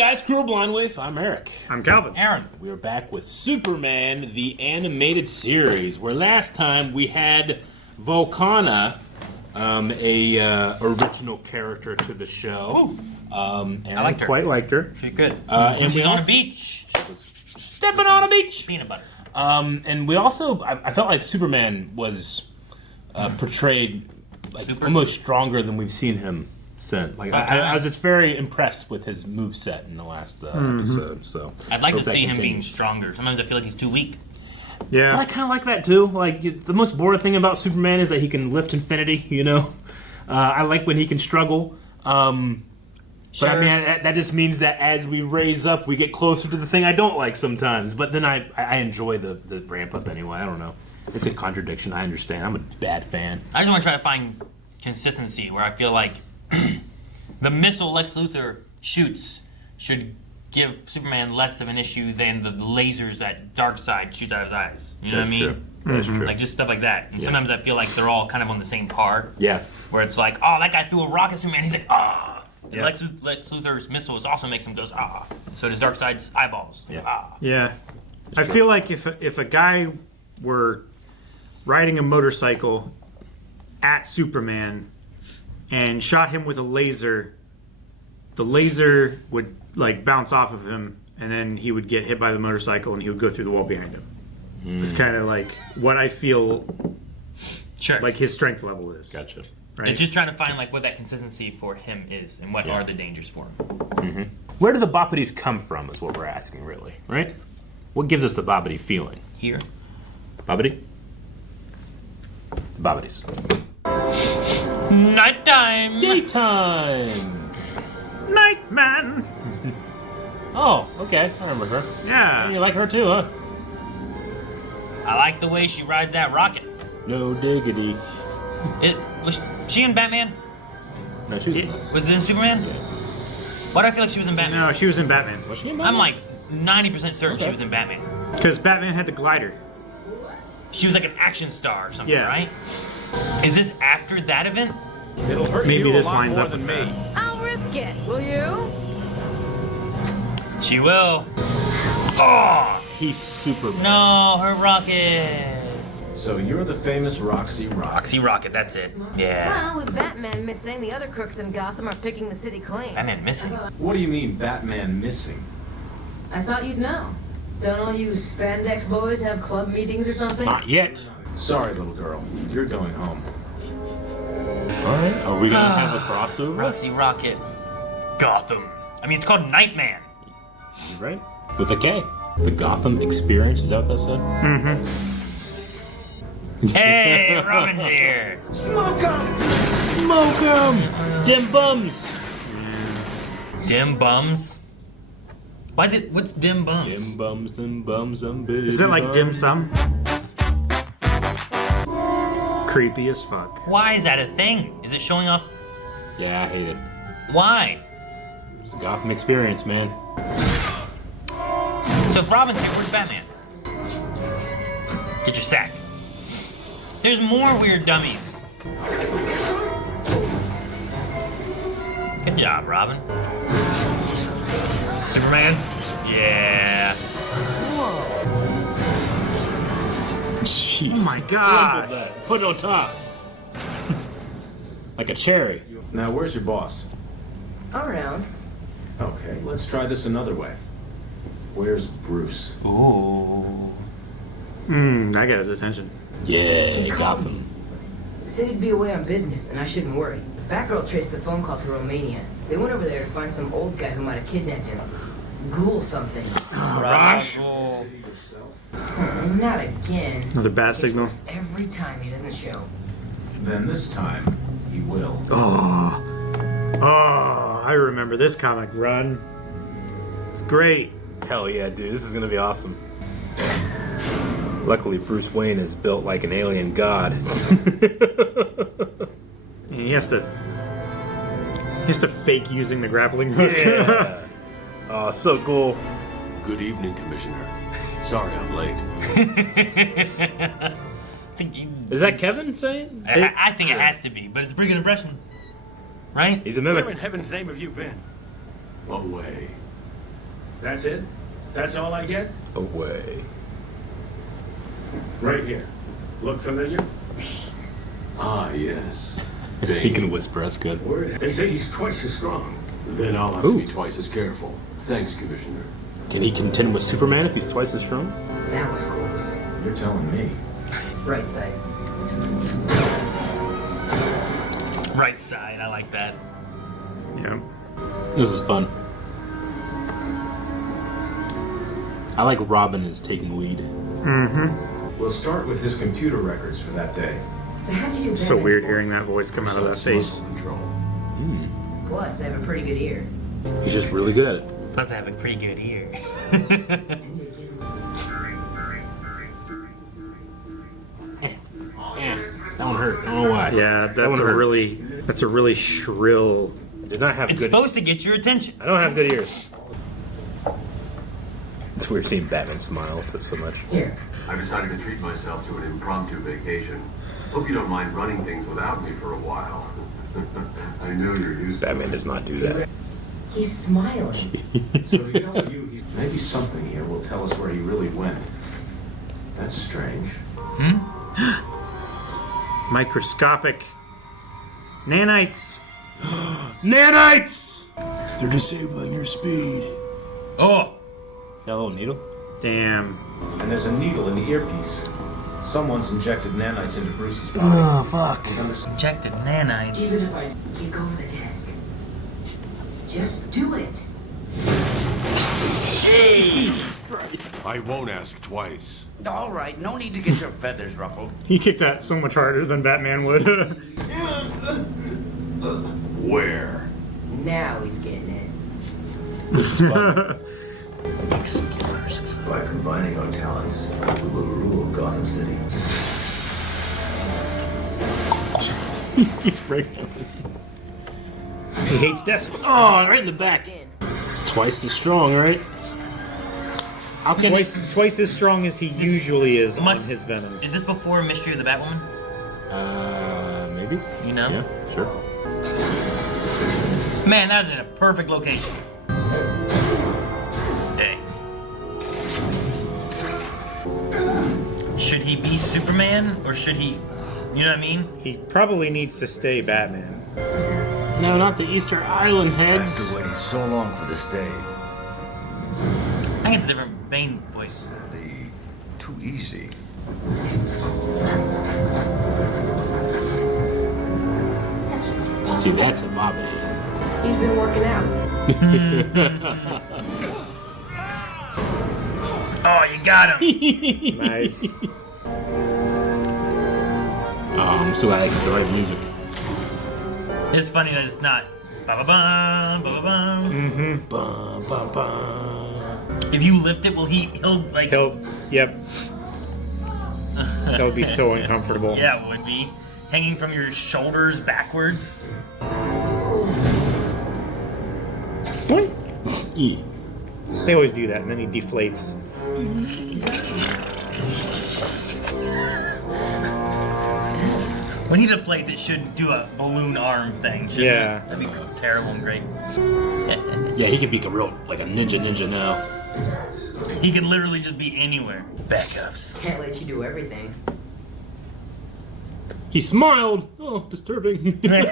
guys, Crew Blind Wave. I'm Eric. I'm Calvin. Aaron. We are back with Superman, the animated series, where last time we had Volcana, a original character to the show. Aaron I liked her. Quite liked her. She's good. And she's we on also, a beach. She was stepping on a beach. Peanut butter. And we also, I felt like Superman was portrayed like almost stronger than we've seen him since. Like I was just very impressed with his moveset in the last episode. So I'd like to see him continues. being stronger. Sometimes I feel like he's too weak. Yeah. But I kind of like that too. Like the most boring thing about Superman is that he can lift infinity. You know, I like when he can struggle. But I mean, that just means that as we raise up, we get closer to the thing I don't like sometimes. But then I enjoy the ramp up anyway. I don't know. It's a contradiction. I understand. I'm a bad fan. I just want to try to find consistency where I feel like the missile Lex Luthor shoots should give Superman less of an issue than the lasers that Darkseid shoots out of his eyes. You know what I mean? True. That's true. Like just stuff like that. And sometimes I feel like they're all kind of on the same par. Yeah. Where it's like, oh, that guy threw a rock at Superman. He's like, ah. Yeah. Lex Luthor's missiles also makes him goes, ah. So does Darkseid's eyeballs. Yeah. Ah. Yeah. I feel like if a guy were riding a motorcycle at Superman and shot him with a laser, the laser would like bounce off of him and then he would get hit by the motorcycle and he would go through the wall behind him. It's kind of like what I feel like his strength level is. Gotcha. Right? It's just trying to find like what that consistency for him is and what are the dangers for him. Where do the Boppities come from is what we're asking, really, right? What gives us the Boppity feeling? Here. Boppity? The Boppities. Nighttime! Daytime! Nightman! Oh, okay. I remember her. Yeah. You like her too, huh? I like the way she rides that rocket. No diggity. Was she in Batman? No, she was in this. Was it in Superman? Yeah. Why do I feel like she was in Batman? No, she was in Batman. Was she in Batman? I'm like 90% certain she was in Batman. Because Batman had the glider. She was like an action star or something, Yeah. right? Is this after that event? It'll hurt Maybe you this a lot lines more up than with me. I'll risk it, will you? She will. Oh, He's Superman. no, her rocket. So you're the famous Roxy Rock. Roxy Rocket, that's it. Yeah. Well, with Batman missing, the other crooks in Gotham are picking the city clean. Batman missing. What do you mean, Batman missing? I thought you'd know. Don't all you spandex boys have club meetings or something? Not yet. Sorry, little girl. You're going home. Alright. Are we gonna have a crossover? Roxy Rocket. Gotham. I mean, it's called Nightman. You're right. With a K. The Gotham Experience, is that what that said? Hey, Robin's here. Smoke 'em! Smoke 'em! Dim bums! Dim bums? Why is it, what's dim bums? Dim bums, Is it like dim sum? Creepy as fuck. Why is that a thing? Is it showing off? Yeah, I hate it. Why? It's a Gotham Experience, man. So if Robin's here, where's Batman? Get your sack. There's more weird dummies. Good job, Robin. Superman? Yeah. Jeez. Oh my god. Put it on top. Like a cherry. Now, where's your boss? Around. Okay, let's try this another way. Where's Bruce? Ooh. I got his attention. Yeah, Gotham. Said he'd be away on business, and I shouldn't worry. Batgirl traced the phone call to Romania. They went over there to find some old guy who might have kidnapped him. Ghoul something. Rush. Not again. Another bat Gets signal. worse every time he doesn't show. Then this time, he will. Oh, I remember this comic run. It's great. Hell yeah, dude. This is gonna be awesome. Luckily, Bruce Wayne is built like an alien god. He has to fake using the grappling hook. Yeah. Oh, so cool. Good evening, Commissioner. Sorry I'm late. Is that Kevin saying? I think it has to be, but it's a pretty good impression. Right? He's a Where mimic. in heaven's name have you been? Away. That's it? That's all I get? Away. Right here. Look familiar? Ah, yes. He Bane. can whisper. That's good. Word. They say he's twice as strong. Then I'll have to be twice as careful. Thanks, Commissioner. Can he contend with Superman if he's twice as strong? That was close. You're telling me. Right side. Right side, I like that. Yeah. This is fun. I like Robin is taking lead. We'll start with his computer records for that day. So how'd you do So Batman's weird voice? hearing that voice come out of that Precise face. muscle control. Plus, I have a pretty good ear. He's just really good at it. Plus, I have a pretty good ear. I need a gizmo. That one hurt. I don't know why. Yeah, That one hurts. that's a really shrill. Did not have It's good. supposed to get your attention. I don't have good ears. It's weird seeing Batman smile so much. Here. I decided to treat myself to an impromptu vacation. Hope you don't mind running things without me for a while. I know you're used to it. Batman does not do that. He's smiling. So he tells you he's maybe something here will tell us where he really went. That's strange. Microscopic nanites. Nanites! They're disabling your speed. Oh, See that little needle? Damn. And there's a needle in the earpiece. Someone's injected nanites into Bruce's body. Oh, fuck. He's under- injected nanites. Even if I kick over the desk. Just do it. I won't ask twice. All right, no need to get your feathers ruffled. He kicked that so much harder than Batman would. Where? Now he's getting it. This is fun. Explorers. By combining our talents, we will rule Gotham City. He hates desks. Oh, right in the back. Twice as strong, right? How can Twice as strong as he usually is on must- his venom. Is this before Mystery of the Batwoman? maybe? You know? Yeah, sure. Man, that was in a perfect location. Dang. Should he be Superman or should he, you know what I mean? He probably needs to stay Batman. No, not the Easter Island heads. After waiting so long for this day, I get a different Bane voice. too easy. See, that's a bobbity. He's been working out. Oh, you got him. Nice. Oh, I'm so glad I get the right music. It's funny that it's not. Ba-ba-bum, ba-ba-bum. Bum, bum, bum. If you lift it, he'll like. Yep. That would be so uncomfortable. Yeah, it would be. Hanging from your shoulders backwards. Boing. E. They always do that, and then he deflates. When he deflates, it should do a balloon arm thing. shouldn't Yeah. it? That'd be terrible and great. Yeah, he could be like a ninja now. He can literally just be anywhere. Backups. Can't let you do everything. He smiled. Oh, disturbing. That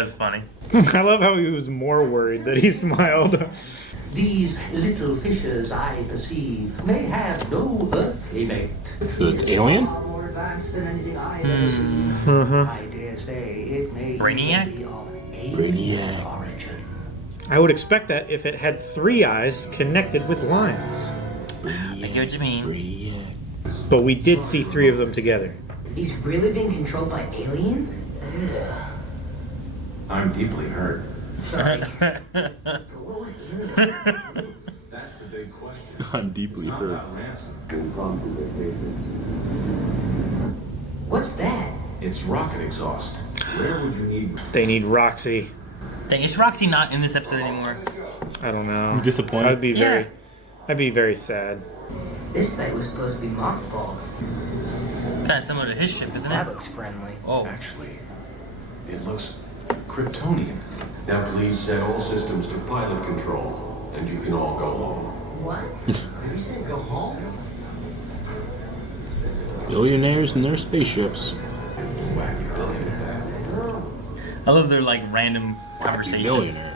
was funny. I love how he was more worried that he smiled. These little fishes I perceive may have no earthly mate. So it's alien? Far more advanced than anything I ever seen. I dare say it may Brainiac? even be of alien Brainiac. origin. I would expect that if it had 3 eyes connected with lines. I get what you mean. Brainiac. But we did see 3 of them together. He's really being controlled by aliens? Ugh. I'm deeply hurt. Sorry. But what would aliens do? That's the big question. I'm deeply Not hurt. about ransom. What's that? It's rocket exhaust. Where would you need? They need Roxy. Dang, is Roxy not in this episode anymore? I don't know. You disappointed? I'd be very sad. This site was supposed to be mothballed. Kind of similar to his ship, isn't That it? looks friendly. Oh, Actually, it looks Kryptonian. Now please set all systems to pilot control, and you can all go home. What? Did he say go home? Billionaires and their spaceships. I love their like random conversation. Billionaire.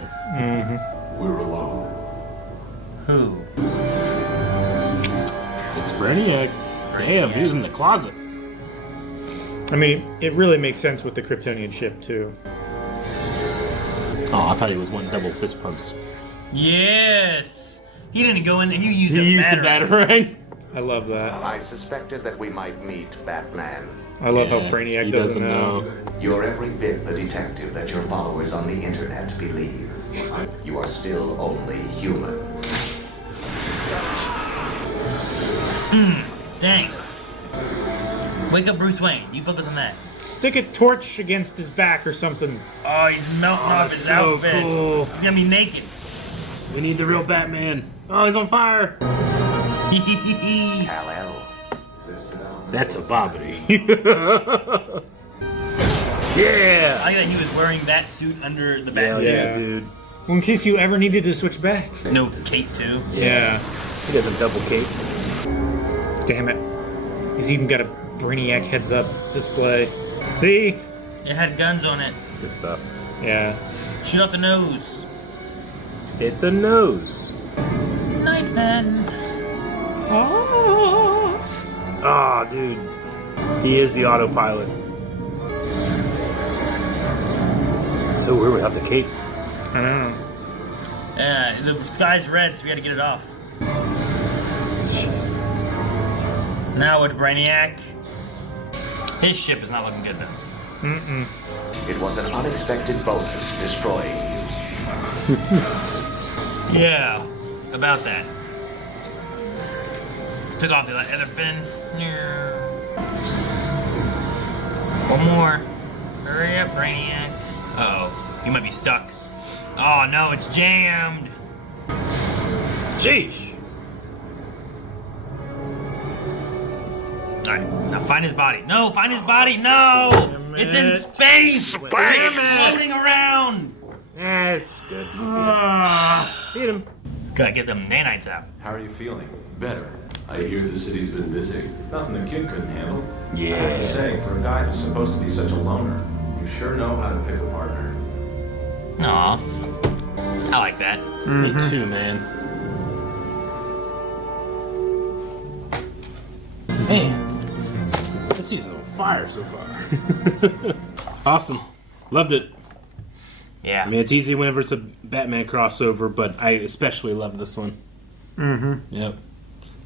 We're alone. Who? It's Brainiac. Damn, he was in the closet. I mean, it really makes sense with the Kryptonian ship, too. Oh, I thought he was one double fist pumps. Yes. He didn't go in there. He used He used the batarang. I love that. I suspected that we might meet Batman. I love how Brainiac he doesn't know. You're every bit the detective that your followers on the internet believe. You are still only human. Dang. Wake up Bruce Wayne. You focus on that. Stick a torch against his back or something. Oh, he's melting off his so outfit. cool. He's gonna be naked. We need the real Batman. Oh, he's on fire. Kal-el. That's a bobbity. Yeah. I thought he was wearing that suit under the bat suit. yeah. dude. Well, in case you ever needed to switch back. No cape too. Yeah. He does a double cape. Damn it. He's even got a Brainiac heads-up display. See? It had guns on it. Good stuff. Yeah. Shoot off the nose. Hit the nose. Nightman. Oh, dude. He is the autopilot. So weird without the cape. I know. The sky's red, so we gotta get it off. Now with Brainiac. His ship is not looking good then. It was an unexpected bonus destroying you. Yeah, about that. Took off the other fin. One more. Hurry up, Brainiac. Uh-oh, you might be stuck. Oh no, it's jammed. Sheesh. Alright, now find his body. No, find his body. No! Damn It's in it. space! Damn it. Floating around! Yeah, it's good. Beat him. Gotta get them nanites out. How are you feeling? Better. I hear the city's been busy. Nothing the kid couldn't handle. I have Yeah. to say, for a guy who's supposed to be such a loner, you sure know how to pick a partner. Aw. I like that. Me too, man. Man, this season's on fire so far. Awesome. Loved it. Yeah. I mean, it's easy whenever it's a Batman crossover, but I especially loved this one. Mm-hmm. Yep.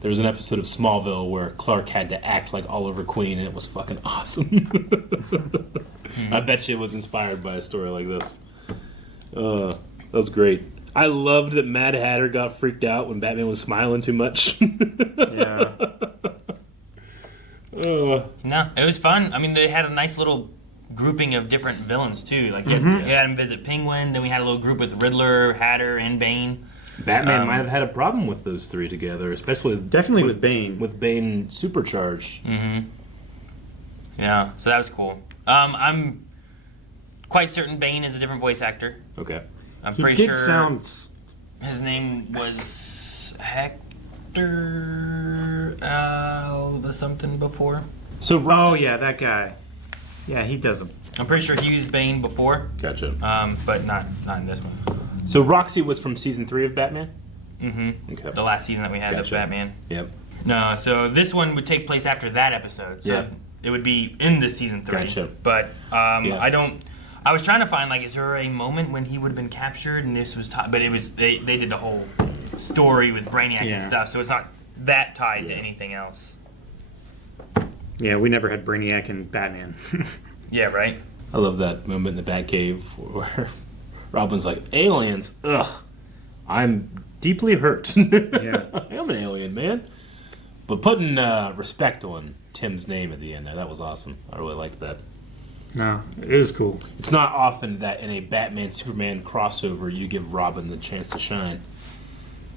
There was an episode of Smallville where Clark had to act like Oliver Queen, and it was fucking awesome. I bet you it was inspired by a story like this. That was great. I loved that Mad Hatter got freaked out when Batman was smiling too much. Yeah. No, it was fun. I mean, they had a nice little grouping of different villains, too. Like, you had him visit Penguin, then we had a little group with Riddler, Hatter, and Bane. Batman might have had a problem with those three together, especially Definitely with Bane. With Bane supercharged. Mm-hmm. Yeah, so that was cool. I'm quite certain Bane is a different voice actor. Okay. I'm He pretty did sure sound... his name was Hector something before. So Oh, yeah, that guy. Yeah, he does a... I'm pretty sure he used Bane before, Gotcha. but not in this one. So Roxy was from season 3 of Batman? Mm-hmm. Okay. The last season that we had of Gotcha. Batman. Yep. No, so this one would take place after that episode. So Yeah. it would be in the season 3. Gotcha. But Yeah. I was trying to find, like, is there a moment when he would have been captured and this was but it was, they did the whole story with Brainiac Yeah. and stuff, so it's not that tied to anything else. Yeah, we never had Brainiac and Batman. Yeah, right? I love that moment in the Batcave where Robin's like, aliens, ugh, I'm deeply hurt. Yeah. I am an alien, man. But putting respect on Tim's name at the end there, that was awesome. I really liked that. No, it is cool. It's not often that in a Batman-Superman crossover you give Robin the chance to shine.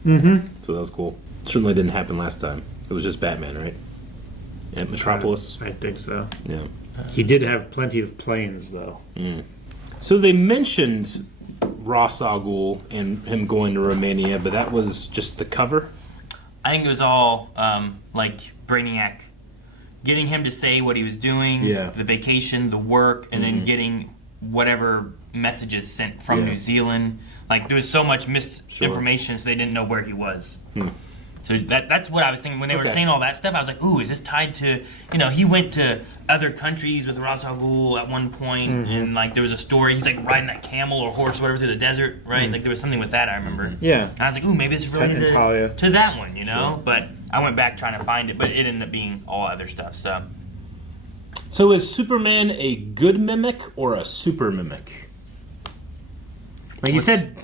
Mm-hmm. So that was cool. Certainly didn't happen last time. It was just Batman, right? At Metropolis. I think so. Yeah. He did have plenty of planes, though. So they mentioned Ra's al Ghul and him going to Romania, but that was just the cover. I think it was all like Brainiac, getting him to say what he was doing, the vacation, the work, and then getting whatever messages sent from New Zealand. Like, there was so much misinformation, so they didn't know where he was. So that's what I was thinking when they were saying all that stuff. I was like, ooh, is this tied to, he went to other countries with Ra's al Ghul at one point, and like there was a story, he's like riding that camel or horse or whatever through the desert, right? Like there was something with that, I remember. Yeah. And I was like, ooh, maybe it's related to that one, But I went back trying to find it, but it ended up being all other stuff, so. So is Superman a good mimic or a super mimic? Like he said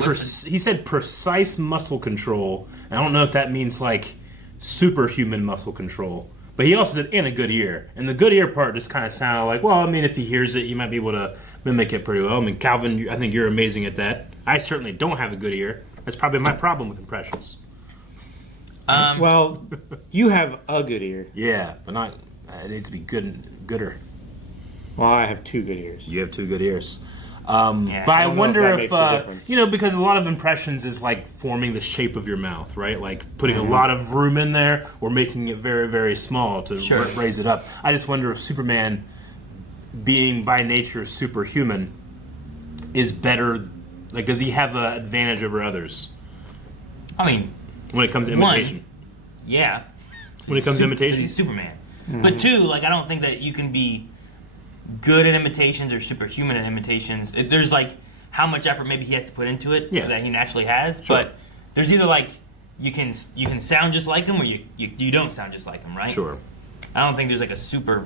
precise muscle control. And I don't know if that means like superhuman muscle control. But he also said in a good ear. And the good ear part just kind of sounded like, well, I mean, if he hears it, you might be able to mimic it pretty well. I mean, Calvin, I think you're amazing at that. I certainly don't have a good ear. That's probably my problem with impressions. Well, you have a good ear. Yeah, but not. It needs to be gooder. Well, I have 2 good ears. You have 2 good ears. But I don't know wonder if that makes a difference. because a lot of impressions is like forming the shape of your mouth, right? Like putting a lot of room in there or making it very, very small to raise it up. I just wonder if Superman, being by nature superhuman, is better. Like, does he have an advantage over others? I mean, when it comes to imitation. When it comes to imitation, he's Superman. But 2, like I don't think that you can be good at imitations or superhuman at imitations. There's like how much effort maybe he has to put into it that he naturally has, but there's either like you can sound just like him or you don't sound just like him, right? Sure. I don't think there's like a super.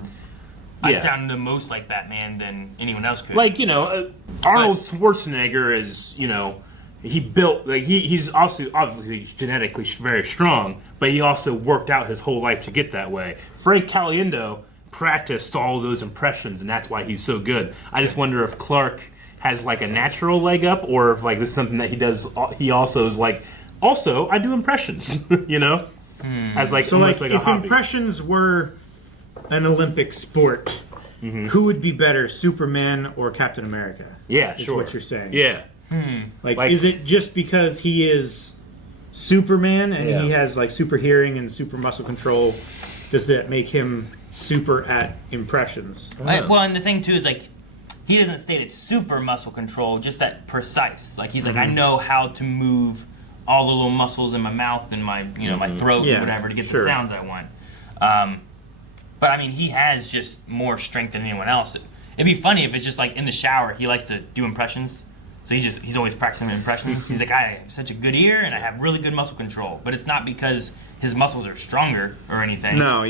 I sound the most like Batman than anyone else could. Like Arnold Schwarzenegger is he built like he's also obviously genetically very strong, but he also worked out his whole life to get that way. Frank Caliendo practiced all those impressions, and that's why he's so good. I just wonder if Clark has like a natural leg up, or if like this is something that he does. He also is like, also I do impressions, as like So almost like like a if hobby. impressions were an Olympic sport, who would be better, Superman or Captain America? Yeah, is sure. what you're saying. Yeah. Like, is it just because he is Superman and he has like super hearing and super muscle control? Does that make him super at impressions? Well, and the thing too is like he doesn't state it's super muscle control, just that precise. Like he's like, I know how to move all the little muscles in my mouth and my my throat or whatever to get the sounds I want. But I mean, he has just more strength than anyone else. It'd be funny if it's just like in the shower he likes to do impressions. So he's always practicing impressions. He's like, I have such a good ear and I have really good muscle control. But it's not because his muscles are stronger or anything. No,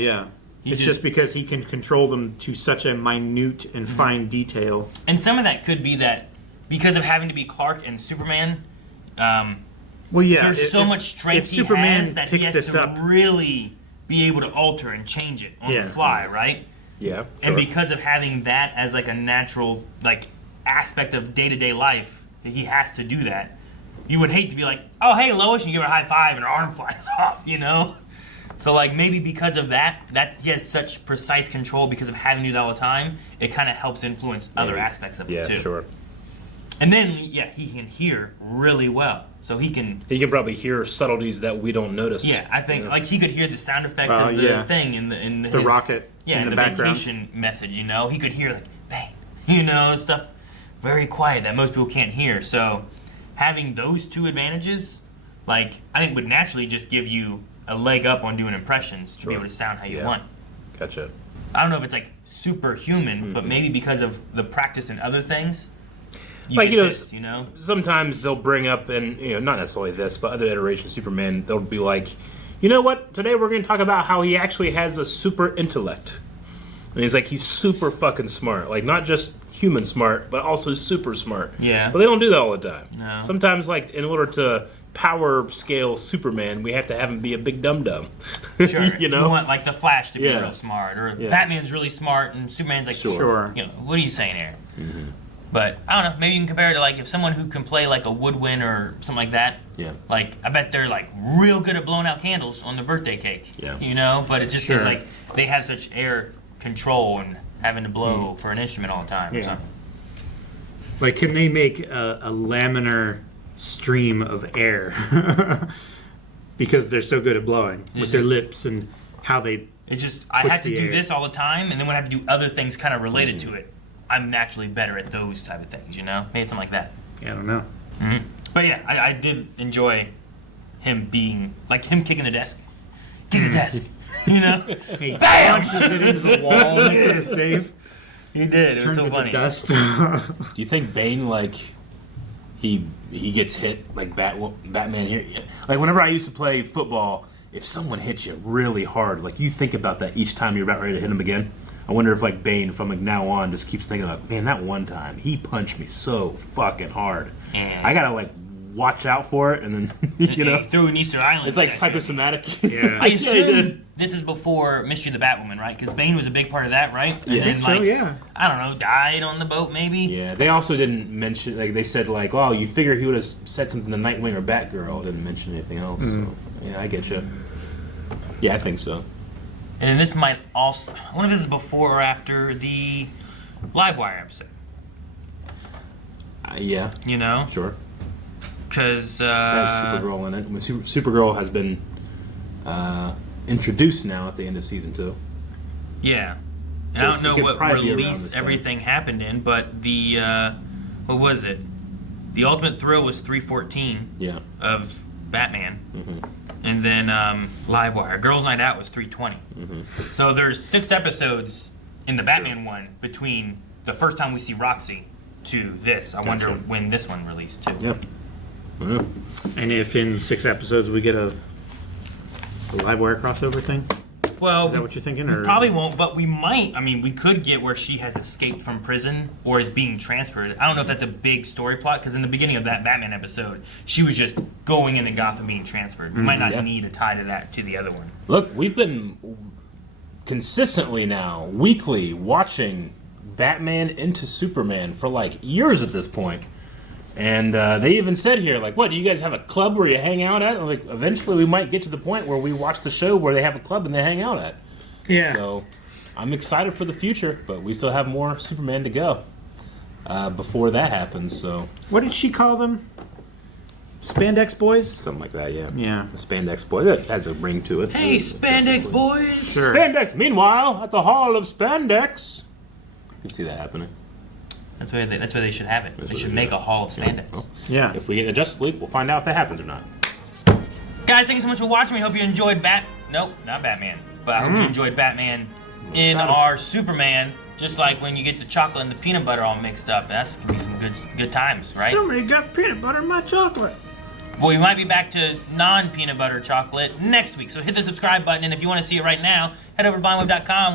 it's just because he can control them to such a minute and fine detail. And some of that could be that because of having to be Clark and Superman, there's so much strength he has that he has to really be able to alter and change it on the fly, right? Yeah. And because of having that as like a natural like aspect of day-to-day life, he has to do that. You would hate to be like, oh, hey, Lois, and you give her a high five and her arm flies off, So like maybe because of that he has such precise control because of having to do that all the time, it kind of helps influence other aspects of it too. Yeah, sure. And then he can hear really well, so he can probably hear subtleties that we don't notice. Yeah, I think like he could hear the sound effect of the thing in the rocket. Yeah, in the background. Vacation message. He could hear like bang, stuff very quiet that most people can't hear. So having those 2 advantages, like I think would naturally just give you a leg up on doing impressions to be able to sound how you want. Gotcha. I don't know if it's like superhuman, but maybe because of the practice in other things. Sometimes they'll bring up, and not necessarily this, but other iterations of Superman, they'll be like, you know what? Today we're going to talk about how he actually has a super intellect, and he's like, he's super fucking smart, like not just human smart, but also super smart. Yeah. But they don't do that all the time. No. Sometimes, like in order to power scale Superman, we have to have him be a big dum-dum. Sure. You want like the Flash to be real smart, or Batman's really smart and Superman's like, sure. What are you saying here? But I don't know, maybe you can compare it to like if someone who can play like a woodwind or something like that. Yeah. Like I bet they're like real good at blowing out candles on their birthday cake. Yeah. But it's just because like they have such air control and having to blow for an instrument all the time or something. Like, can they make a laminar stream of air? Because they're so good at blowing with their lips and how they. It's just I push had to the do air. this all the time, and then when I had to do other things kind of related to it, I'm naturally better at those type of things. You know, maybe something like that. Yeah, I don't know. But yeah, I did enjoy him being like him kicking the desk, kick the desk. You know, He Bam! punches it into the wall into the safe. he did. It was Turns so it funny. to dust. Do you think Bane like he gets hit like Batman here? Like whenever I used to play football, if someone hits you really hard, like you think about that each time you're about ready to hit him again. I wonder if like Bane from like now on just keeps thinking about, man, that one time he punched me so fucking hard. Yeah. I gotta like watch out for it, and then you know, He threw an Easter Island. it's like statue. psychosomatic. Yeah. I Yeah, he assume did. this is before Mystery of the Batwoman, right? Because Bane was a big part of that, right? And Yeah. I then, think so, like, yeah. I don't know, died on the boat, maybe. Yeah, they also didn't mention, like, they said, like, oh, you figure he would have said something to Nightwing or Batgirl. Didn't mention anything else. So, yeah, I get you. Yeah, I think so. And then this might also. I wonder if this is before or after the Livewire episode. Yeah, You know, sure. because That has Supergirl in it. When Supergirl has been introduced now at the end of season 2. yeah. And So I don't it know could what probably be around release this time. everything happened in, but the what was it? The Ultimate Thrill was 314 Yeah. of Batman, and then Livewire, Girls Night Out was 320. So there's 6 episodes in the Batman one between the first time we see Roxy to this. I wonder Gotcha. when this one released too. Yeah. Yeah. And if in 6 episodes we get a Livewire crossover thing? Well, Is that what you're thinking? we Or? probably won't, but we might. I mean, we could get where she has escaped from prison or is being transferred. I don't know if that's a big story plot, because in the beginning of that Batman episode, she was just going into Gotham being transferred. We might not Yeah. need a tie to that to the other one. Look, we've been consistently now, weekly, watching Batman into Superman for like years at this point. And they even said here, like, what, do you guys have a club where you hang out at? And, like, eventually we might get to the point where we watch the show where they have a club and they hang out at. Yeah. So I'm excited for the future, but we still have more Superman to go before that happens. So What did she call them? Spandex Boys? something like that, yeah. Yeah. The Spandex Boy, that has a ring to it. Hey, Spandex Justice League. boys! Sure. Spandex. Meanwhile, at the Hall of Spandex, you can see that happening. That's where they should have it. That's They what should they make do. a Hall of Spandex. Well, Yeah. if we get the Justice League, we'll find out if that happens or not. Guys, thank you so much for watching. We hope you enjoyed Nope, not Batman. But I hope you enjoyed Batman in our Superman. Just like when you get the chocolate and the peanut butter all mixed up. That's gonna be some good times, right? Somebody got peanut butter in my chocolate. Well, we might be back to non-peanut butter chocolate next week. So hit the subscribe button, and if you want to see it right now, head over to BondWeb.com.